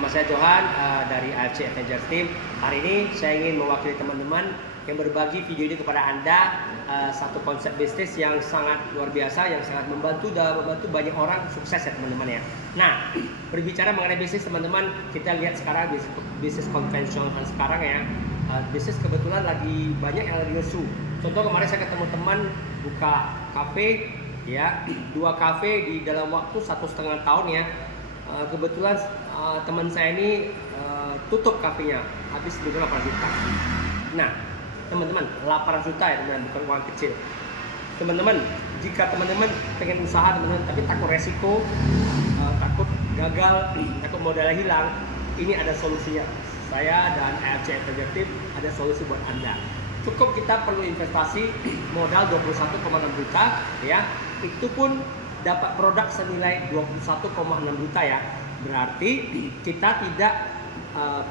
Nama saya Johan dari AFC Avengers Team. Hari ini saya ingin mewakili teman-teman yang berbagi video ini kepada Anda satu konsep bisnis yang sangat luar biasa, yang sangat membantu banyak orang sukses ya teman-teman ya. Nah, berbicara mengenai bisnis teman-teman, kita lihat sekarang bisnis konvensional sekarang ya. Bisnis kebetulan lagi banyak yang lagi lesu. Contoh kemarin saya ketemu teman buka kafe ya, 2 kafe di dalam waktu 1,5 tahun ya. Kebetulan teman saya ini tutup kafenya habis 8 juta. Nah teman-teman, 8 juta ya teman-teman, bukan uang kecil. Teman-teman, jika teman-teman pengen usaha teman-teman tapi takut resiko, takut gagal, takut modalnya hilang, ini ada solusinya. Saya dan AFC Avengers Team ada solusi buat Anda. Cukup kita perlu investasi modal 21,6 juta ya. Itu pun dapat produk senilai 21,6 juta ya. Berarti kita tidak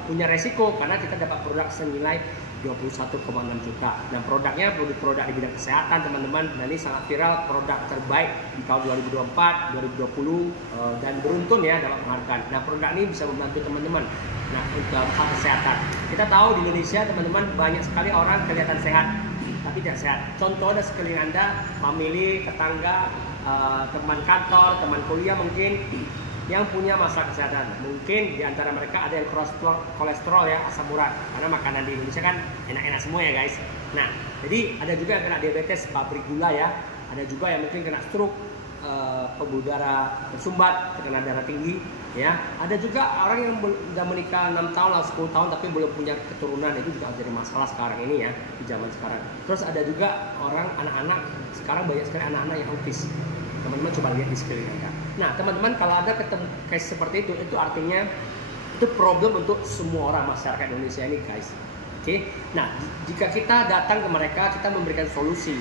punya resiko karena kita dapat produk senilai 21,6 juta. Dan produknya produk di bidang kesehatan teman-teman. Nah, ini sangat viral, produk terbaik di tahun 2024, 2020 dan beruntun ya dapat penghargaan. Nah, produk ini bisa membantu teman-teman. Nah, untuk hal kesehatan. Kita tahu di Indonesia teman-teman banyak sekali orang kelihatan sehat tapi tidak sehat. Contoh ada sekeliling Anda, family, tetangga, teman kantor, teman kuliah mungkin yang punya masalah kesehatan. Mungkin di antara mereka ada yang kolesterol ya, asam urat. Karena makanan di Indonesia kan enak-enak semua ya guys. Nah, jadi ada juga yang kena diabetes, pabrik gula ya. Ada juga yang mungkin kena stroke, pembuluh darah tersumbat, tekanan darah tinggi ya. Ada juga orang yang sudah menikah 6 tahun lah, 10 tahun tapi belum punya keturunan. Itu juga jadi masalah sekarang ini ya, di zaman sekarang. Terus ada juga orang anak-anak, sekarang banyak sekali anak-anak yang autis. Teman-teman coba lihat di sekeliling Anda. Nah teman-teman, kalau ada ketemu case seperti itu artinya itu problem untuk semua orang masyarakat Indonesia ini guys. Oke. Nah, jika kita datang ke mereka, kita memberikan solusi.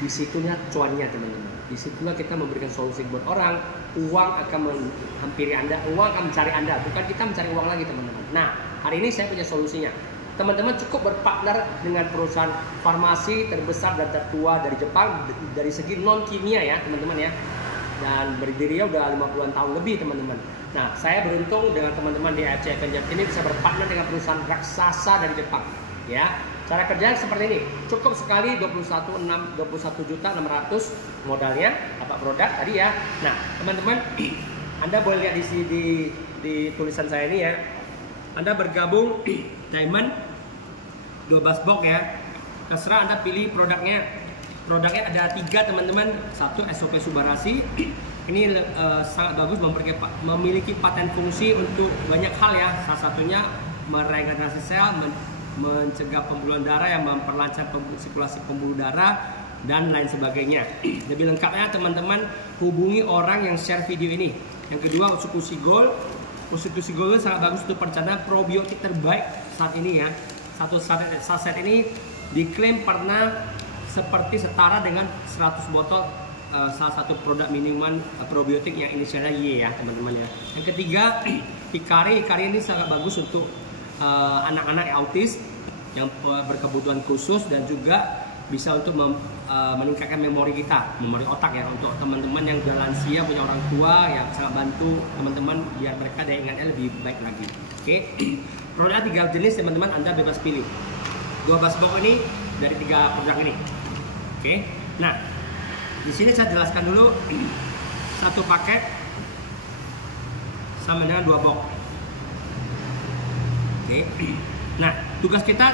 Disitulah cuannya teman-teman. Disitulah kita memberikan solusi buat orang. Uang akan menghampiri Anda, uang akan mencari Anda, bukan kita mencari uang lagi teman-teman. Nah, hari ini saya punya solusinya. Teman-teman cukup berpartner dengan perusahaan farmasi terbesar dan tertua dari Jepang dari segi non kimia ya teman-teman ya. Dan berdiri ya udah 50-an tahun lebih teman-teman. Nah, saya beruntung dengan teman-teman di AFC Avengers ini bisa berpartner dengan perusahaan raksasa dari Jepang ya. Cara kerjanya seperti ini. Cukup sekali 21.600 modalnya dapat produk tadi ya. Nah, teman-teman, Anda boleh lihat di sini di tulisan saya ini ya. Anda bergabung Diamond 12 box ya. Terserah Anda pilih produknya. Produknya ada 3 teman-teman. 1 SOP Subarasi. Ini sangat bagus, memiliki paten fungsi untuk banyak hal ya. Salah satunya meregenerasi sel, mencegah pembuluhan darah, yang memperlancar sirkulasi pembuluh darah dan lain sebagainya. Lebih lengkapnya teman-teman hubungi orang yang share video ini. Yang kedua Usukushi Gold. Usukushi Gold sangat bagus untuk perencanaan probiotik terbaik saat ini ya. Satu saset ini diklaim pernah seperti setara dengan 100 botol salah satu produk minuman probiotik yang inisialnya Y ya teman-teman ya. Yang ketiga Hikari ini sangat bagus untuk anak-anak autis yang berkebutuhan khusus dan juga bisa untuk meningkatkan memori kita, memori otak ya, untuk teman-teman yang sudah lansia punya orang tua yang sangat bantu teman-teman biar mereka daya ingatnya lebih baik lagi. Oke. Produknya 3 jenis teman-teman, Anda bebas pilih. 12 box ini dari 3 produk ini. Oke. Nah, di sini saya jelaskan dulu satu paket sama dengan 2 box. Oke. Nah, tugas kita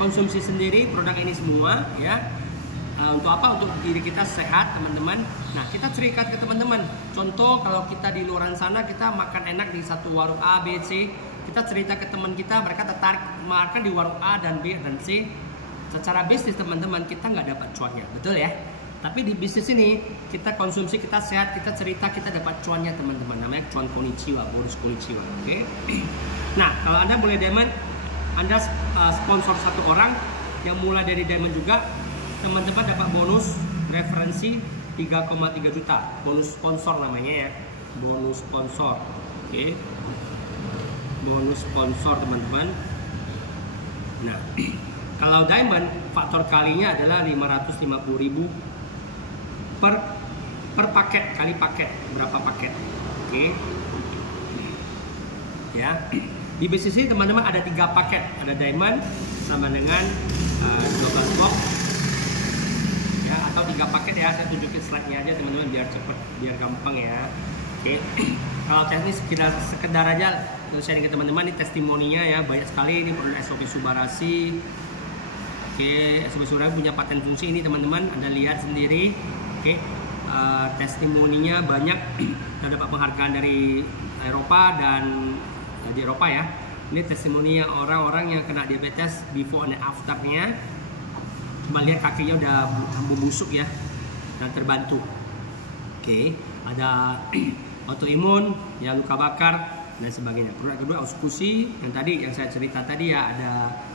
konsumsi sendiri produk ini semua ya. Untuk apa? Untuk diri kita sehat teman-teman. Nah, kita ceritakan ke teman-teman. Contoh kalau kita di luar sana kita makan enak di satu warung A, B, C, kita cerita ke teman kita, mereka tertarik makan di warung A dan B dan C. Secara bisnis teman-teman kita nggak dapat cuannya, betul ya? Tapi di bisnis ini kita konsumsi, kita sehat, kita cerita, kita dapat cuannya teman-teman. Namanya cuan konnichiwa, bonus konnichiwa. Oke. Nah, kalau Anda boleh diamond, Anda sponsor 1 orang yang mulai dari diamond juga, teman-teman dapat bonus referensi 3,3 juta. Bonus sponsor namanya ya. Bonus sponsor. Oke. Bonus sponsor teman-teman. Nah, kalau diamond faktor kalinya adalah 550.000 per paket, kali paket berapa paket. Oke. ya. Di bisnis ini teman-teman ada 3 paket, ada diamond sama dengan 12 box ya, atau 3 paket ya. Saya tunjukin slide-nya aja teman-teman biar cepet, biar gampang ya. Oke. Kalau teknis sekedar aja sharing ke teman-teman, ini testimoninya ya, banyak sekali. Ini produk SOP Subarasi. Oke, SOP Subarasi punya paten fungsi ini teman-teman, Anda lihat sendiri. Oke. Testimoninya banyak dan dapat penghargaan dari Eropa dan di Eropa ya. Ini testimoninya orang-orang yang kena diabetes before and after-nya. Coba lihat kakinya udah membusuk ya dan terbantu. Oke, ada autoimun, ya luka bakar dan sebagainya. Produk kedua Auscusi yang tadi yang saya cerita tadi ya, ada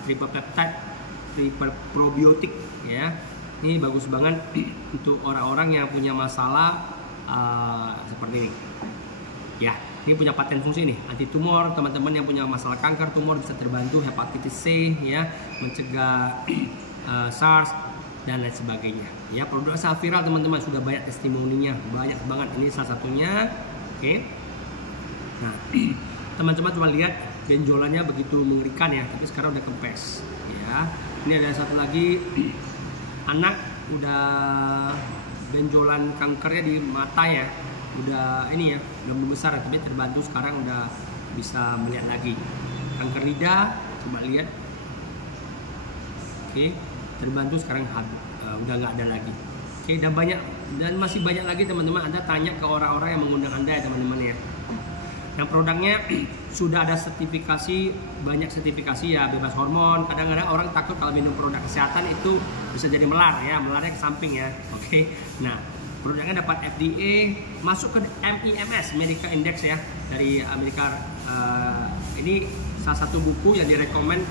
triple peptide, triple probiotik ya. Ini bagus banget untuk orang-orang yang punya masalah seperti ini. Ya, ini punya paten fungsi nih, anti tumor. Teman-teman yang punya masalah kanker tumor bisa terbantu, hepatitis C ya, mencegah SARS dan lain sebagainya. Ya, produk sangat viral teman-teman, sudah banyak testimoninya, banyak banget. Ini salah satunya. Oke. Nah, teman-teman coba lihat benjolannya begitu mengerikan ya, tapi sekarang udah kempes ya. Ini ada satu lagi, anak udah benjolan kankernya di mata ya, udah ini ya, udah membesar tapi terbantu, sekarang udah bisa melihat lagi. Kanker lidah coba lihat. Oke, terbantu sekarang udah nggak ada lagi. Oke, dan banyak dan masih banyak lagi teman-teman. Anda tanya ke orang-orang yang mengundang Anda ya teman-teman ya. Yang produknya sudah ada sertifikasi, banyak sertifikasi ya, bebas hormon. Kadang-kadang orang takut kalau minum produk kesehatan itu bisa jadi melar ya, melarnya ke samping ya. Oke. Nah, produknya dapat FDA, masuk ke MIMS, Medical Index ya, dari Amerika. Ini salah satu buku yang direkomend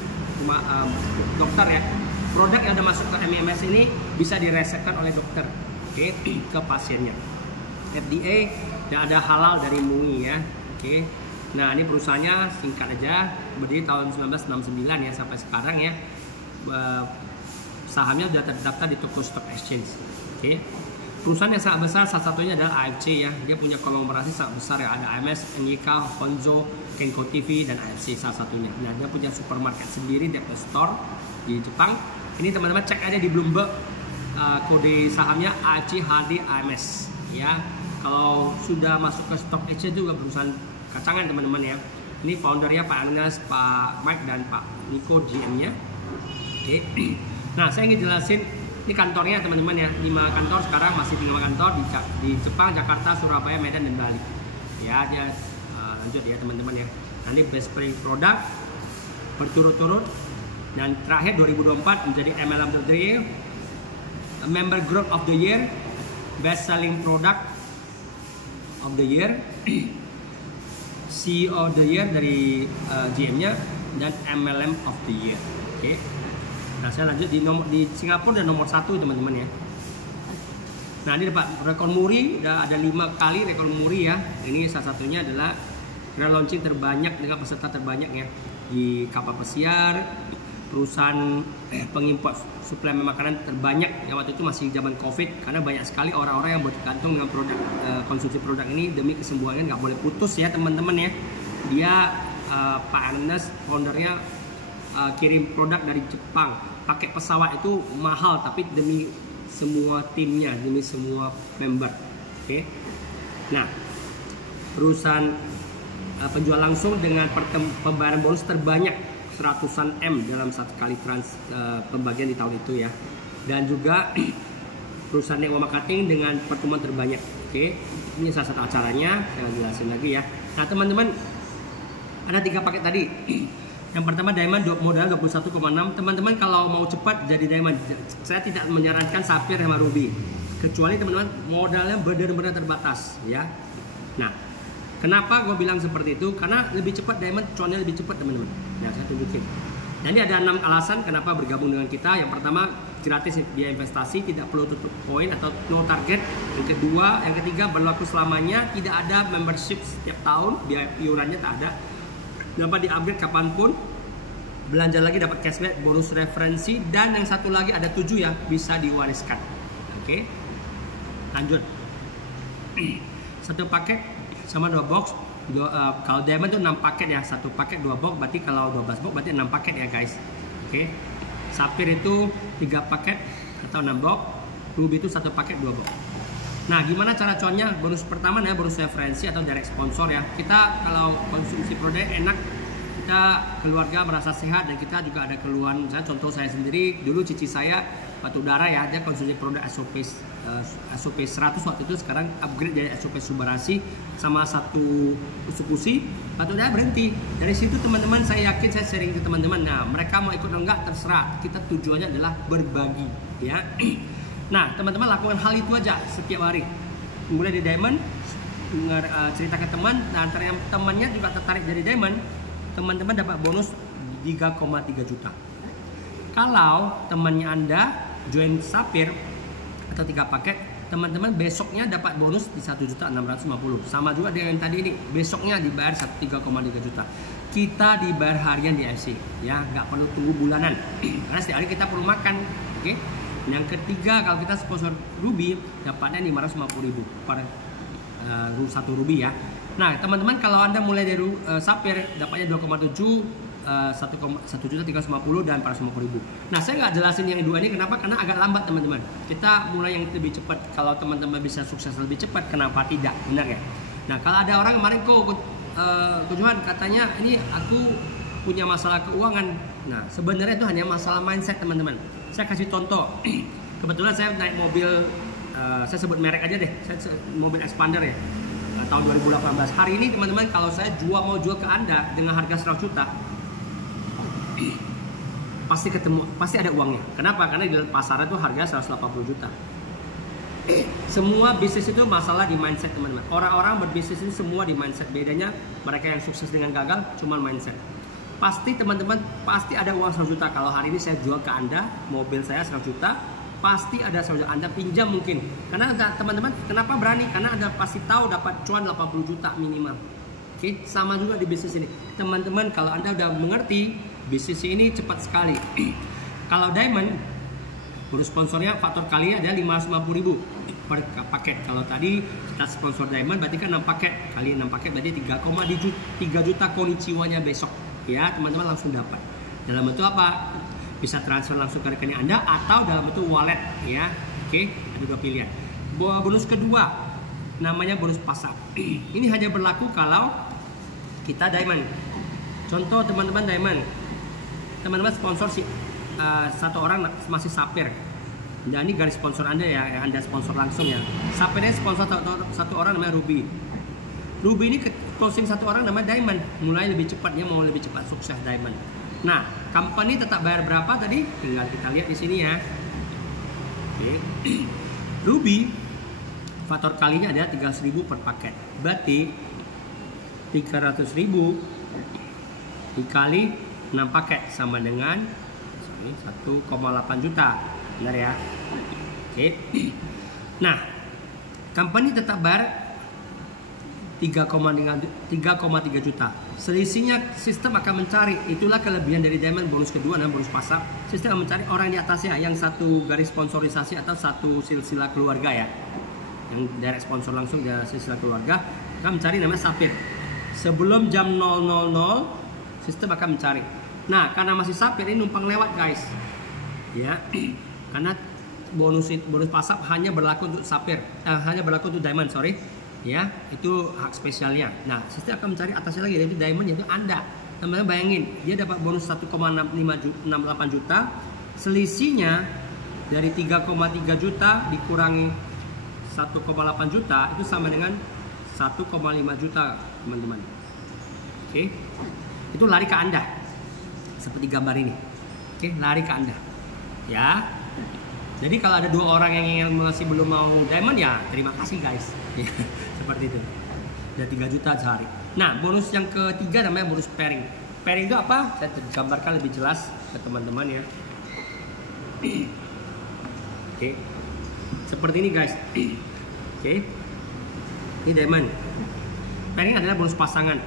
dokter ya. Produk yang udah masuk ke MIMS ini bisa diresepkan oleh dokter, oke, ke pasiennya. FDA dan ada halal dari MUI ya. Oke, nah ini perusahaannya singkat aja, berdiri tahun 1969 ya sampai sekarang ya. Sahamnya sudah terdaftar di Tokyo Stock Exchange. Oke, perusahaan yang sangat besar salah satunya adalah AFC ya. Dia punya konglomerasi sangat besar ya, ada AMS, NYK, Honzo, Kenko TV dan AFC salah satunya. Nah, dia punya supermarket sendiri, dia punya store di Jepang. Ini teman-teman cek aja di Bloomberg, kode sahamnya AFC HD AMS ya. Kalau sudah masuk ke stock exchange juga perusahaan kacangan teman-teman ya. Ini foundernya Pak Agnes, Pak Mike dan Pak Niko GM-nya. Oke. Nah, saya ingin jelasin ini kantornya teman-teman ya. 5 kantor sekarang, masih 5 kantor di Jepang, Jakarta, Surabaya, Medan dan Bali. Ya, dia lanjut ya teman-teman ya. Nanti best selling produk berturut-turut dan terakhir 2024 menjadi MLM of the Year, Member Growth of the Year, Best Selling Product of the Year, CEO of the Year dari GM-nya, dan MLM of the Year. Oke. Nah, saya lanjut di Singapura dan nomor 1 teman-teman ya. Nah, ini dapat rekor muri, ada 5 kali rekor muri ya. Ini salah satunya adalah relaunching terbanyak dengan peserta terbanyak ya di kapal pesiar, perusahaan pengimpor suplemen makanan terbanyak ya waktu itu masih zaman COVID, karena banyak sekali orang-orang yang bergantung dengan produk konsumsi produk ini demi kesembuhannya, nggak boleh putus ya teman-teman ya. Dia Pak Ernest foundernya kirim produk dari Jepang pakai pesawat, itu mahal tapi demi semua timnya, demi semua member. Oke. Nah, perusahaan penjual langsung dengan pembayaran bonus terbanyak seratusan M dalam satu kali pembagian di tahun itu ya. Dan juga perusahaan yang marketing dengan pertemuan terbanyak. Oke, ini salah satu acaranya, saya jelasin lagi ya. Nah teman-teman, ada 3 paket tadi. Yang pertama diamond modal 21,6. Teman-teman kalau mau cepat jadi diamond, saya tidak menyarankan sapphire sama ruby, kecuali teman-teman modalnya benar-benar terbatas ya. Nah, kenapa gue bilang seperti itu? Karena lebih cepat diamond, cuannya lebih cepat teman-teman. Nah, saya tunjukin. Nah, ini ada 6 alasan kenapa bergabung dengan kita. Yang pertama, gratis biaya investasi, tidak perlu tutup poin atau no target. Yang kedua, yang ketiga berlaku selamanya, tidak ada membership setiap tahun, biaya iurannya tak ada. Dapat di-upgrade kapanpun. Belanja lagi dapat cashback, bonus referensi, dan yang satu lagi ada 7 ya, bisa diwariskan. Oke. Lanjut. Satu paket sama 2 box Kalau diamond itu 6 paket ya, satu paket 2 box, berarti kalau 12 box berarti 6 paket ya guys. Oke. Sapphire itu 3 paket atau 6 box, ruby itu 1 paket 2 box. Nah, gimana cara cuannya? Bonus pertama ya bonus referensi atau direct sponsor ya. Kita kalau konsumsi produk enak, kita keluarga merasa sehat dan kita juga ada keluhan. Misalnya contoh saya sendiri, dulu cici saya batu darah ya, dia konsumsi produk SOP 100 waktu itu, sekarang upgrade dari SOP Subarasi sama satu Usukushi, batu darah berhenti. Dari situ teman-teman, saya yakin saya sharing ke teman-teman. Nah, mereka mau ikut atau enggak terserah. Kita tujuannya adalah berbagi ya. Nah, teman-teman lakukan hal itu aja setiap hari. Mulai di diamond, cerita ke teman, nah antara yang temannya juga tertarik dari diamond, teman-teman dapat bonus 3,3 juta. Kalau temannya Anda join Sapphire atau 3 paket, teman-teman besoknya dapat bonus di 1.650.000. Sama juga dengan yang tadi ini, besoknya dibayar 3,3 juta. Kita dibayar harian di FC ya, nggak perlu tunggu bulanan. Karena setiap hari kita perlu makan, oke? Yang ketiga, kalau kita sponsor ruby dapatnya 550.000 per satu ruby ya. Nah, teman-teman kalau Anda mulai dari Sapphire dapatnya 2,7, 1.350.000 dan 450.000. Nah, saya nggak jelasin yang dua ini kenapa, karena agak lambat teman-teman. Kita mulai yang lebih cepat. Kalau teman-teman bisa sukses lebih cepat, kenapa tidak? Benar ya? Nah, kalau ada orang kemarin kok Johan katanya ini aku punya masalah keuangan. Nah, sebenarnya itu hanya masalah mindset teman-teman. Saya kasih contoh. Kebetulan saya naik mobil, saya sebut merek aja deh, mobil Expander ya, tahun 2018. Hari ini teman-teman, kalau saya mau jual ke Anda dengan harga 100 juta, pasti ada uangnya. Kenapa? Karena di pasar itu harga 180 juta. Semua bisnis itu masalah di mindset teman-teman. Orang-orang berbisnis itu semua di mindset. Bedanya mereka yang sukses dengan gagal cuma mindset. Pasti teman-teman, pasti ada uang 100 juta. Kalau hari ini saya jual ke Anda mobil saya 100 juta, pasti ada 100 juta. Anda pinjam mungkin. Karena teman-teman, kenapa berani? Karena Anda pasti tahu dapat cuan 80 juta minimal. Oke, sama juga di bisnis ini. Teman-teman, kalau Anda udah mengerti, bisnis ini cepat sekali. Kalau diamond, bonus sponsornya faktor kalinya ada 550.000 per paket. Kalau tadi kita sponsor diamond berarti kan 6 paket kali 6 paket berarti 3 juta konnichiwa-nya besok. Ya, teman-teman langsung dapat. Dalam bentuk apa? Bisa transfer langsung ke rekening Anda atau dalam bentuk wallet ya. Oke, ada dua pilihan. Bonus kedua namanya bonus pasar. Ini hanya berlaku kalau kita diamond. Contoh teman-teman diamond. Teman-teman sponsor satu orang masih Sapphire. Dan ini garis sponsor Anda ya, yang Anda sponsor langsung ya. Sapphire sponsor satu orang namanya Ruby. Ruby ini closing satu orang namanya Diamond, mulai lebih cepatnya, mau lebih cepat sukses Diamond. Nah, company tetap bayar berapa tadi? Tinggal kita lihat di sini ya. Oke. Ruby faktor kalinya ada 300.000 per paket. Berarti 300.000 dikali 6 paket sama dengan 1,8 juta. Benar ya? Oke. Nah, company tetap bayar 3,3 juta. Selisihnya sistem akan mencari. Itulah kelebihan dari diamond bonus kedua dan bonus pasar. Sistem akan mencari orang di atasnya yang satu garis sponsorisasi atau satu silsilah keluarga ya. Yang direct sponsor langsung dari silsilah keluarga akan mencari namanya Sapphire. Sebelum jam 000 sistem akan mencari. Nah, karena masih Sapphire ini numpang lewat guys. Ya. Karena bonus pasar hanya berlaku untuk Sapphire, hanya berlaku untuk diamond, sorry. Ya, itu hak spesialnya. Nah, sistem akan mencari atasnya lagi, yaitu diamond, yaitu Anda. Teman-teman bayangin, dia dapat bonus 1,68 juta. Selisihnya dari 3,3 juta dikurangi 1,8 juta itu sama dengan 1,5 juta, teman-teman. Oke. Itu lari ke Anda. Seperti gambar ini. Oke, lari ke Anda. Ya. Jadi kalau ada dua orang yang masih belum mau diamond ya, terima kasih guys. Seperti itu. Udah 3 juta sehari. Nah, bonus yang ketiga namanya bonus pairing. Pairing itu apa? Saya gambarkan lebih jelas ke teman-teman ya. Oke. Seperti ini guys. Oke. Ini diamond. Pairing adalah bonus pasangan.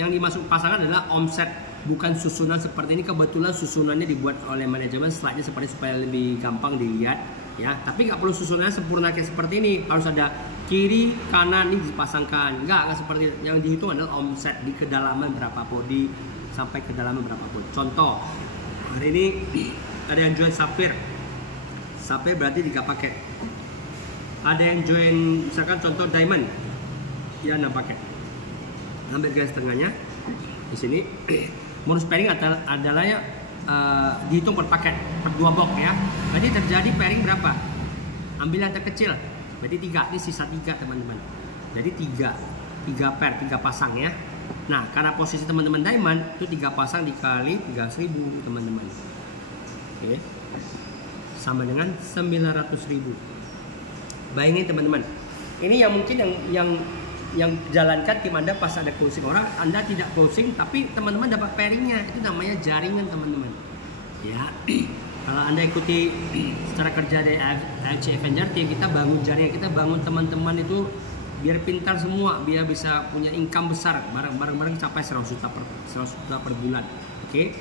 Yang dimasuk pasangan adalah omset, bukan susunan seperti ini. Kebetulan susunannya dibuat oleh manajemen slide-nya seperti supaya lebih gampang dilihat ya. Tapi nggak perlu susunannya sempurna kayak seperti ini. Harus ada kiri kanan ini dipasangkan. Enggak seperti itu. Yang dihitung adalah omset di kedalaman berapa body sampai kedalaman berapa body. Contoh, hari ini ada yang join sapphire. Sapphire berarti 3 paket. Ada yang join misalkan contoh diamond, ya 6 paket. Ambil garis tengahnya di sini. Bonus pairing adalah ya dihitung per paket, per 2 box ya. Berarti terjadi pairing berapa? Ambil yang terkecil. Berarti 3, ini sisa 3 teman-teman. Jadi 3 pair, 3 pasang ya. Nah, karena posisi teman-teman diamond itu 3 pasang dikali 3.000 teman-teman. Oke. Sama dengan 900.000. Bayangin teman-teman. Ini yang mungkin yang jalankan tim Anda pas ada closing orang, Anda tidak closing tapi teman-teman dapat pairingnya. Itu namanya jaringan teman-teman. Ya. Kalau Anda ikuti secara kerja dari AFC Avenger Team, kita bangun jaringan, kita bangun teman-teman itu biar pintar semua, biar bisa punya income besar, bareng-bareng capai 100 juta per bulan. Oke.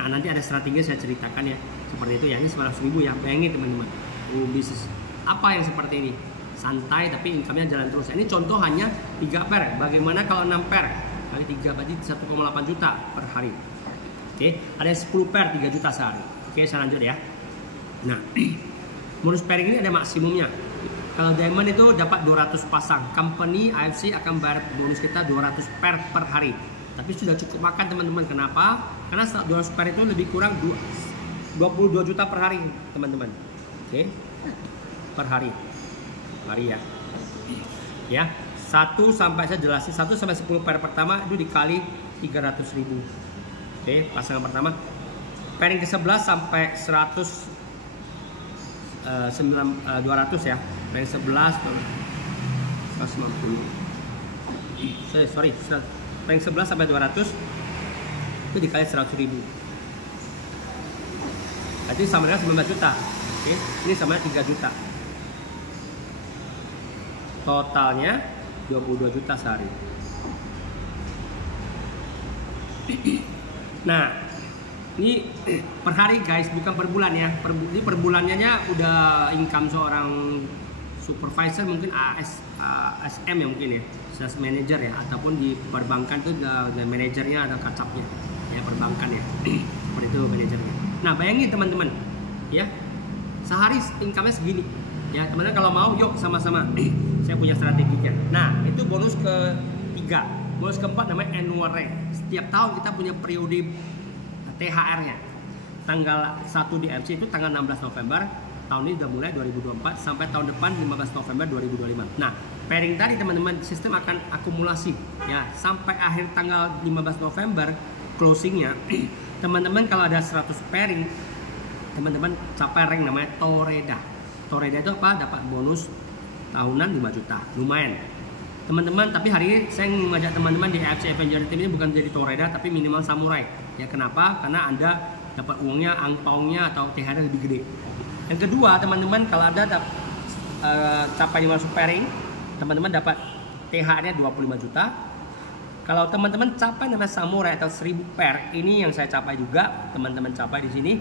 Nah, nanti ada strategi saya ceritakan ya. Seperti itu ya. Ini 900.000 ya. Bayangin teman-teman. Bisnis apa yang seperti ini? Santai tapi income-nya jalan terus. Ini contoh hanya 3 pair. Bagaimana kalau 6 pair? Kali 3 berarti 1,8 juta per hari. Oke. Ada 10 pair 3 juta sehari. Oke, saya lanjut ya. Nah, bonus pairing ini ada maksimumnya. Kalau diamond itu dapat 200 pasang. Company AFC akan bayar bonus kita 200 pair per hari. Tapi sudah cukup makan teman-teman. Kenapa? Karena 200 pair itu lebih kurang 22 juta per hari teman-teman. Oke. Per hari. Ya. Ya. 1 sampai saya jelasin 1 sampai 10 pair pertama itu dikali 300.000. Oke, pasangan pertama. Pairing ke-11 sampai 200 ya. Pairing 11 150. Sorry. Pairing 11 sampai 200 itu dikali 100.000. Berarti sama dengan 19 juta. Oke, ini sama dengan 3 juta. Totalnya 22 juta sehari. Nah, ini per hari guys, bukan per bulan ya. Ini per bulannya udah income seorang supervisor mungkin ASM ya mungkin ya, sales manager ya, ataupun di perbankan itu ada manajernya, ada kacapnya ya, perbankan ya. Seperti itu manajernya. Nah, bayangin teman-teman ya, sehari income-nya segini ya. Teman-teman kalau mau yuk sama-sama. Saya punya strateginya. Nah, itu bonus ke-3. Bonus ke-4 namanya annual rank. Setiap tahun kita punya periode THR-nya. Tanggal 1 di FC itu tanggal 16 November. Tahun ini udah mulai 2024 sampai tahun depan 15 November 2025. Nah, pairing tadi teman-teman, sistem akan akumulasi ya sampai akhir tanggal 15 November closingnya. Teman-teman kalau ada 100 pairing, teman-teman capai rank namanya Toreda. Toreda itu apa? Dapat bonus tahunan 5 juta. Lumayan. Teman-teman, tapi hari ini saya mengajak teman-teman di AFC Avenger Team ini bukan jadi Toreda tapi minimal samurai. Ya kenapa? Karena Anda dapat uangnya, angpaunya atau THR lebih gede. Yang kedua, teman-teman kalau Anda capai 500 pairing, teman-teman dapat THR-nya 25 juta. Kalau teman-teman capai namanya samurai atau 1000 pair, ini yang saya capai juga, teman-teman capai di sini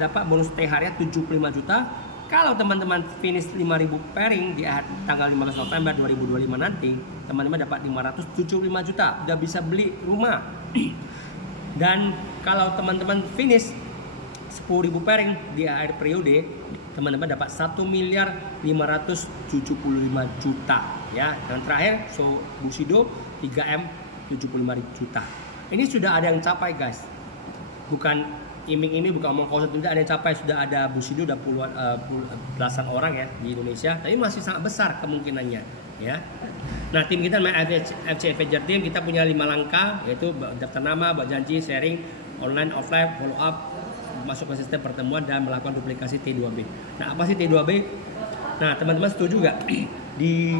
dapat bonus THR-nya 75 juta. Kalau teman-teman finish 5.000 pairing di tanggal 15 November 2025 nanti, teman-teman dapat 575 juta, udah bisa beli rumah. Dan kalau teman-teman finish 10.000 pairing di akhir periode, teman-teman dapat 1.575 juta ya. Dan terakhir Bushido 3M 75 juta. Ini sudah ada yang capai guys. Bukan iming ini, bukan omong kosong, tidak ada yang capai. Sudah ada Bushido, udah belasan orang ya di Indonesia, tapi masih sangat besar kemungkinannya ya. Nah, tim kita namanya AFC Avenger Team, kita punya 5 langkah, yaitu daftar nama, buat janji, sharing, online, offline, follow up, masuk ke sistem pertemuan dan melakukan duplikasi T2B. Nah, apa sih T2B? Nah, teman-teman setuju nggak? Di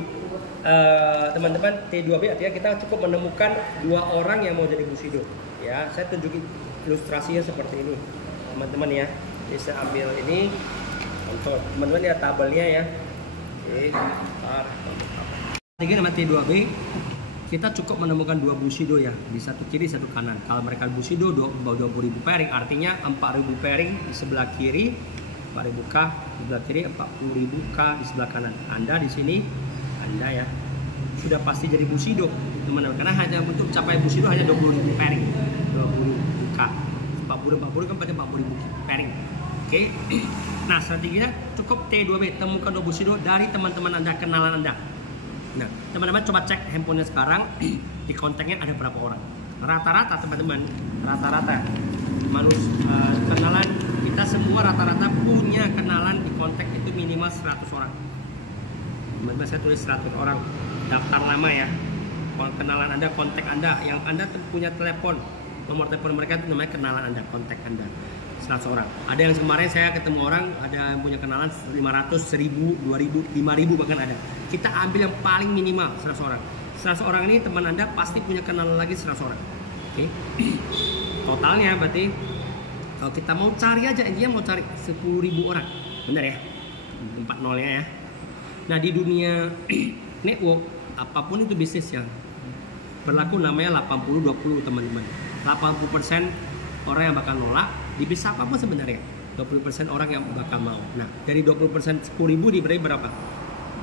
teman-teman T2B artinya kita cukup menemukan 2 orang yang mau jadi Bushido ya. Saya tunjukin ilustrasinya seperti ini teman-teman ya. Jadi saya ambil ini untuk teman-teman lihat tabelnya ya. Oke, ini nama T2B. Kita cukup menemukan 2 Bushido ya, di satu kiri satu kanan. Kalau mereka Bushido 20.000 pairing, artinya 4.000 pairing di sebelah kiri 40.000K di sebelah kiri, 40.000K di sebelah kanan. Anda di sini, Anda ya sudah pasti jadi Bushido teman-teman, karena hanya untuk mencapai Bushido hanya 20.000 pairing, 20.000K, 40 kan pada 40.000 pairing. Oke. Nah, strateginya cukup T2B, temukan 2 Bushido dari teman-teman Anda, kenalan Anda. Nah, teman-teman coba cek handphonenya sekarang, di kontaknya ada berapa orang. Rata-rata teman-teman, rata-rata kenalan kita semua rata-rata punya kenalan di kontak itu minimal 100 orang. Teman-teman, saya tulis 100 orang daftar lama ya. Kenalan Anda, kontak Anda yang Anda punya telepon, nomor telepon mereka itu namanya kenalan Anda, kontak Anda. 100 orang. Ada yang kemarin saya ketemu orang, ada yang punya kenalan 500, 1000, 2000, 5000 bahkan ada. Kita ambil yang paling minimal 100 orang. 100 orang ini teman Anda pasti punya kenalan lagi 100 orang. Oke. Totalnya berarti kalau kita mau cari aja, dia mau cari 10.000 orang. Benar ya? 40 ya. Nah, di dunia network apapun itu bisnis yang berlaku namanya 80-20 teman-teman. 80% orang yang bakal nolak di bisnis apapun sebenarnya. 20% orang yang bakal mau. Nah, dari 20% 10.000 diberi berapa?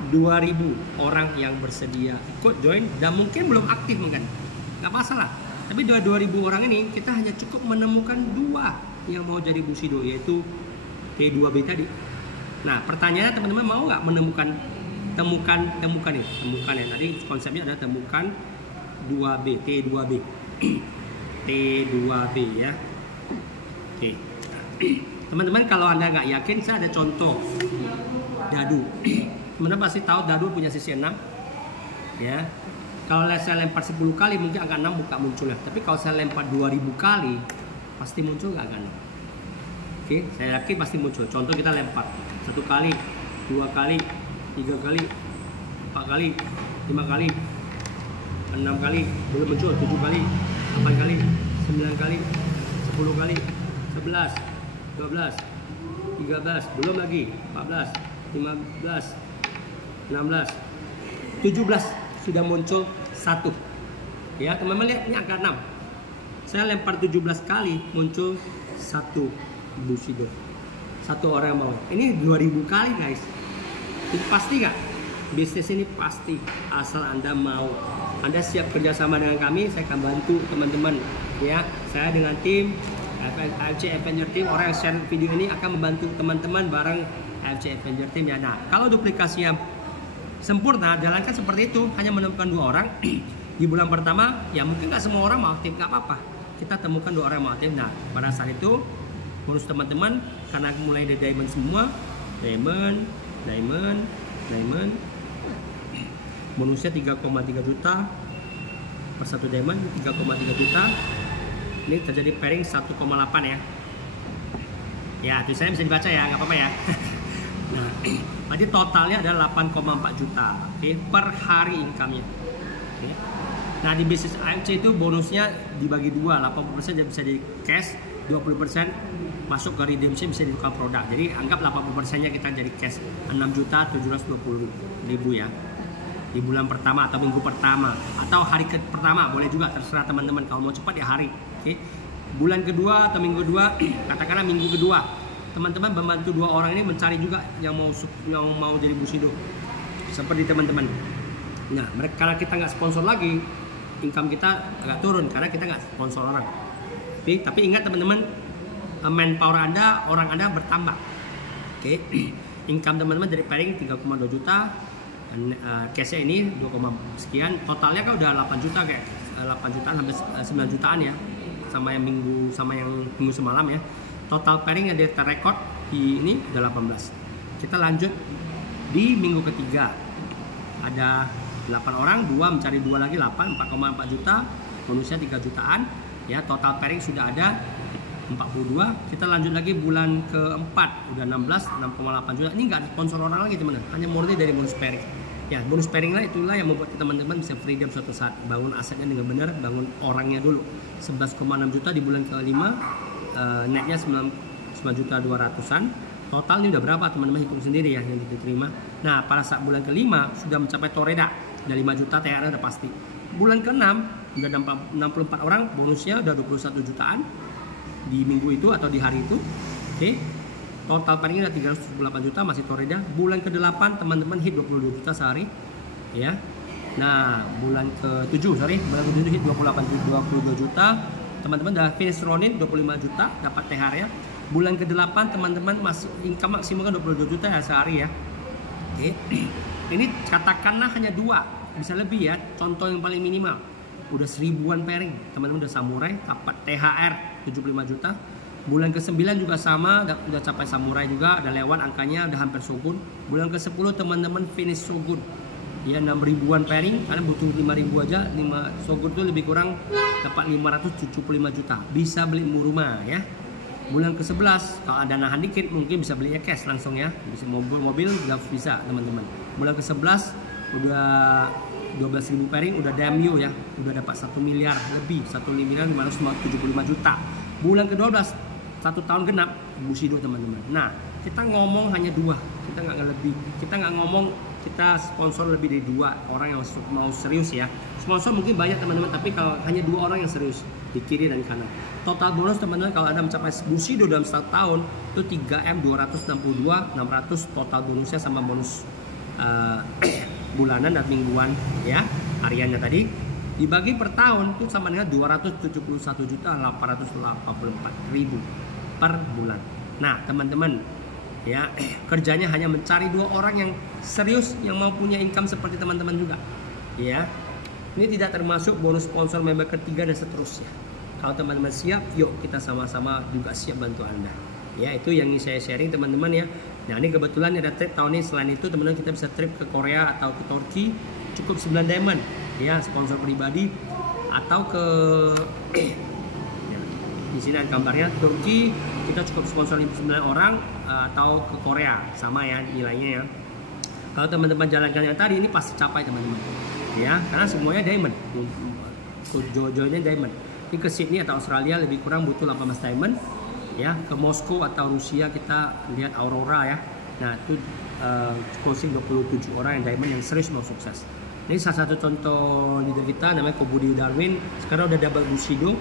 2.000 orang yang bersedia ikut join dan mungkin belum aktif mungkin. Nggak masalah. Tapi 2.000 orang ini kita hanya cukup menemukan 2 yang mau jadi Bushido, yaitu T2B tadi. Nah, pertanyaannya teman-teman mau nggak temukan ya. Tadi konsepnya adalah temukan 2B, T2B. T2B ya. Oke. Teman-teman, kalau Anda nggak yakin, saya ada contoh dadu. Teman-teman pasti tahu dadu punya sisi 6 ya. Kalau saya lempar 10 kali mungkin angka 6 buka muncul ya. Tapi kalau saya lempar 2000 kali pasti muncul nggak angka 6. Oke, saya yakin pasti muncul. Contoh kita lempar 1 kali, 2 kali, 3 kali, 4 kali, 5 kali, 6 kali, belum muncul, 7 kali, 8 kali, 9 kali, 10 kali, 11, 12, 13, belum lagi, 14, 15, 16, 17 sudah muncul 1. Ya, teman-teman lihat ini angka 6. Saya lempar 17 kali muncul 1 Bushido. 1 orang mau. Ini 2000 kali, guys. Itu pasti nggak? Bisnis ini pasti asal Anda mau. Anda siap kerjasama dengan kami, saya akan bantu teman-teman. Ya, saya dengan tim AFC Avenger Team, orang yang share video ini akan membantu teman-teman bareng AFC Avenger Team ya. Nah, kalau duplikasinya sempurna, jalankan seperti itu, hanya menemukan 2 orang di bulan pertama. Ya mungkin nggak semua orang mau aktif, nggak apa-apa. Kita temukan 2 orang yang mau aktif. Nah, pada saat itu bonus teman-teman karena mulai dari diamond semua, diamond, bonusnya 3,3 juta per 1 diamond, 3,3 juta. Ini terjadi pairing 1,8 ya. Ya, tulisannya bisa dibaca ya, nggak apa-apa ya. Nah, berarti totalnya adalah 8,4 juta, oke, per hari income-nya. Okay. Nah, di bisnis AMC itu bonusnya dibagi 2, 80% bisa jadi cash, 20% masuk ke redemption bisa ditukar produk. Jadi anggap 80%-nya kita jadi cash, 6.720.000 ya. Di bulan pertama atau minggu pertama atau hari pertama boleh juga, terserah teman-teman. Kalau mau cepat ya hari. Oke. Bulan kedua atau minggu kedua, katakanlah minggu kedua, teman-teman membantu 2 orang ini mencari juga yang mau jadi Bushido seperti teman-teman. Nah, karena kita nggak sponsor lagi, income kita agak turun karena kita nggak sponsor orang. Oke, tapi ingat teman-teman, manpower Anda, orang Anda bertambah. Oke. Income teman-teman dari pairing 3,2 juta. Cashnya ini 2, sekian, totalnya kan udah 8 juta kayak 8 jutaan sampai 9 jutaan ya, sama yang minggu semalam ya. Total pairing yang terrekod di ini udah 18. Kita lanjut di minggu ketiga, ada 8 orang, 2 mencari 2 lagi, 8, 4,4 juta, bonusnya 3 jutaan ya. Total pairing sudah ada 42. Kita lanjut lagi bulan keempat udah 16, 6,8 juta. Ini nggak sponsor orang lagi teman-teman, hanya murni dari bonus pairing. Ya, bonus pairing lah itulah yang membuat teman-teman bisa freedom suatu saat, bangun asetnya dengan benar, bangun orangnya dulu. 11,6 juta di bulan kelima, netnya 9.200.000-an. Total ini udah berapa teman-teman, hitung sendiri ya yang diterima. Nah, pada saat bulan kelima sudah mencapai toreda, udah 5 juta THR udah pasti. Bulan ke-6 udah 64 orang, bonusnya udah 21 jutaan di minggu itu atau di hari itu. Oke. Total paringnya udah 378 juta, masih toreda. Bulan ke-8 teman-teman hit 22 juta sehari. Ya. Nah, bulan ke-7 bulan ke-7 hit 22 juta. Teman-teman udah finish Ronin 25 juta dapat THR ya. Bulan ke-8 teman-teman masih income maksimal kan 22 juta ya sehari ya. Oke. Ini katakanlah hanya 2, bisa lebih ya. Contoh yang paling minimal. Udah 1000-an pairing. Teman-teman udah samurai dapat THR 75 juta. Bulan ke-9 juga sama, udah capai samurai juga, udah lewat angkanya, udah hampir shogun. Bulan ke-10 teman-teman finish shogun. Ya 6.000-an pairing, kalian butuh 5.000 aja. 5 shogun tuh lebih kurang dapat 575 juta. Bisa beli rumah ya. Bulan ke-11 kalau ada nahan dikit mungkin bisa belinya cash langsung ya. Bisa mobil juga bisa teman-teman. Bulan ke-11 udah 12.000 pairing, udah Daimyo ya. Udah dapat 1 miliar lebih, 1 miliar 575 juta. Bulan ke-12 1 tahun genap Bushido teman-teman. Nah, kita ngomong hanya 2, kita nggak lebih, kita nggak ngomong kita sponsor lebih dari 2 orang yang mau serius ya. Sponsor mungkin banyak teman-teman, tapi kalau hanya 2 orang yang serius di kiri dan kanan. Total bonus teman-teman kalau Anda mencapai Bushido dalam 1 tahun itu 3M 262 600 total bonusnya sama bonus bulanan dan mingguan ya, hariannya tadi. Dibagi per tahun itu sama dengan 271.884.000 per bulan. Nah teman-teman ya, kerjanya hanya mencari 2 orang yang serius yang mau punya income seperti teman-teman juga ya. Ini tidak termasuk bonus sponsor member ketiga dan seterusnya. Kalau teman-teman siap, yuk kita sama-sama juga siap bantu Anda ya. Itu yang ingin saya sharing teman-teman ya. Nah ini kebetulan ada trip tahun ini. Selain itu teman-teman kita bisa trip ke Korea atau ke Turki, cukup 9 diamond ya, sponsor pribadi, atau ke ya, di sini ada gambarnya Turki kita cukup sponsor 9 orang, atau ke Korea sama ya nilainya ya. Kalau teman-teman jalankan yang tadi ini pasti capai teman-teman ya, karena semuanya diamond, joinnya diamond. Ini ke Sydney atau Australia lebih kurang butuh 18 diamond ya. Ke Moskow atau Rusia kita lihat Aurora ya. Nah itu closing 27 orang yang diamond yang serius mau sukses. Ini salah satu contoh leader kita namanya Kobudi Darwin, sekarang udah double Bushido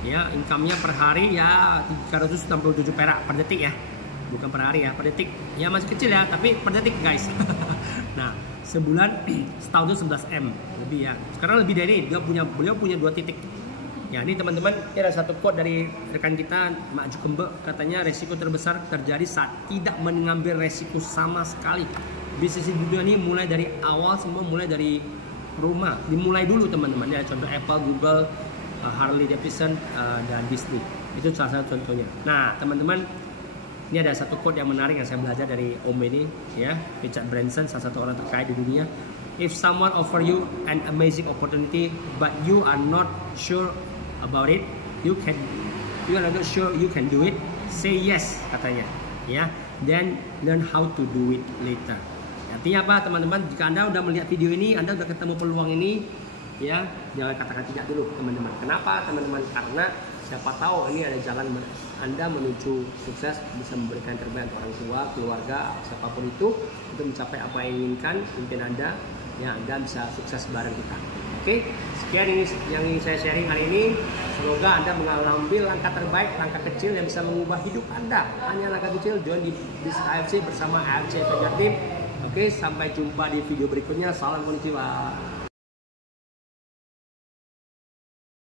ya. Income-nya per hari ya 367 perak per detik ya, bukan per hari ya, per detik ya. Masih kecil ya tapi per detik guys. Nah sebulan setahun itu 11M lebih ya. Sekarang lebih dari ini, beliau punya 2 titik ya. Ini teman-teman, ini ada satu quote dari rekan kita Mak Jukembe, katanya resiko terbesar terjadi saat tidak mengambil resiko sama sekali. Bisnis di dunia ini mulai dari awal, semua mulai dari rumah, dimulai dulu teman-teman ya. Contoh Apple, Google, Harley Davidson, dan Disney, itu salah satu contohnya. Nah teman-teman, ini ada satu quote yang menarik yang saya belajar dari Om ini ya, Richard Branson, salah satu orang terkaya di dunia. If someone offer you an amazing opportunity but you are not sure about it, you are not sure you can do it, say yes katanya ya, then learn how to do it later. Artinya apa teman-teman? Jika Anda udah melihat video ini, Anda udah ketemu peluang ini ya, jangan katakan tidak dulu teman-teman. Kenapa teman-teman? Karena siapa tahu ini ada jalan Anda menuju sukses, bisa memberikan terbaik untuk orang tua, keluarga, siapapun itu, untuk mencapai apa yang inginkan, impian Anda ya. Anda bisa sukses bareng kita. Oke, sekian ini yang ingin saya sharing hari ini. Semoga Anda mengambil langkah terbaik, langkah kecil yang bisa mengubah hidup Anda. Hanya langkah kecil, join di bisnis AFC bersama AFC Avenger Team. Oke, sampai jumpa di video berikutnya. Salam konnichiwa.